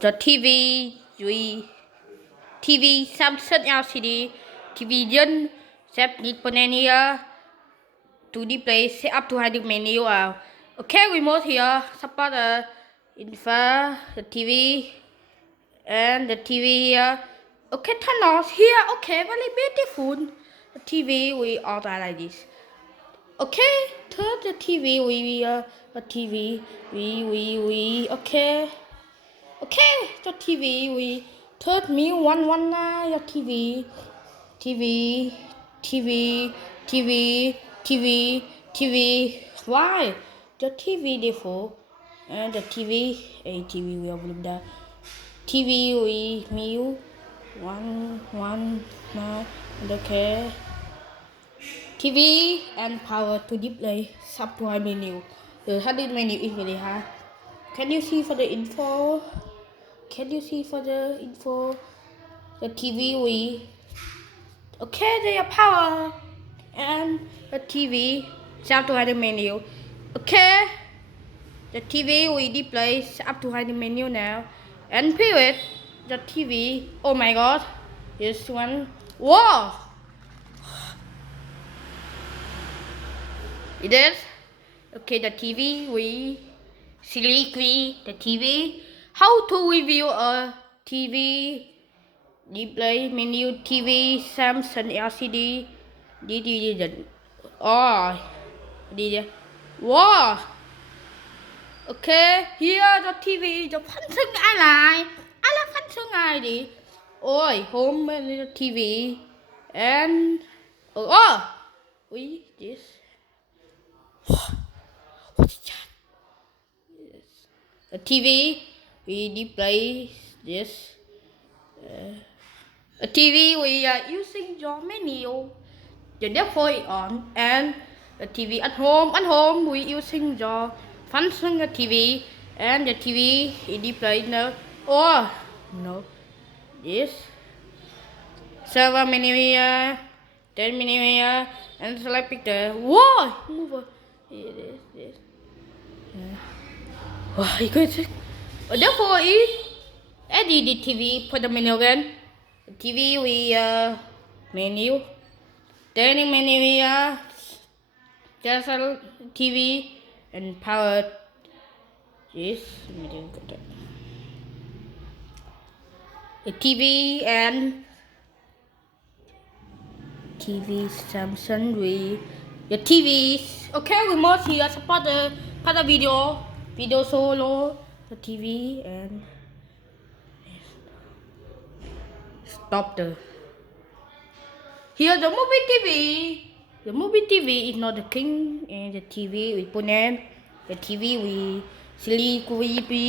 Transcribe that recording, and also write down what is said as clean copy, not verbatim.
the TV Samsung LCD television set need panel to display set up to hide the menu. Okay, remote here support the infra the TV and the TV here. Okay, turn off here. Okay, very beautiful. The TV we order like this. Okay, turn the TV the TV okay. Okay, the TV we turn me one your TV why the TV default and the TV we have the TV we meal one okay TV and power to display subscribe menu. The heading menu is really hard. Can you see for the info? Can you see for the info? The TV we okay, they are power and the TV up to hide the menu. Okay, the TV we display up to hide the menu now. And period, the TV. Oh my God, this one. Whoa! It is okay. The TV we select the TV. How to review a TV? Display menu TV Samsung LCD DVD. Oh, đi wow. Okay, here the TV. The phanh sưng ai lại? Ai là phanh sưng ai đi? Ôi, home the TV and we this. What is that? Yes. The TV we display this. A TV we are using your menu. The default on and the TV at home we using your function the TV and the TV is display no. Oh no, this server menu here, 10 menu here, and select picture. Whoa, move on. This. Wow, you can see. Therefore, edit the TV for the menu again. The TV we menu. Dining menu here, cancel TV and power this. The TV and TV Samsung we the TVs. Okay, remote here support the video solo the TV and stop the. Here the movie TV. The movie TV is not the king and the TV we put in. The TV we select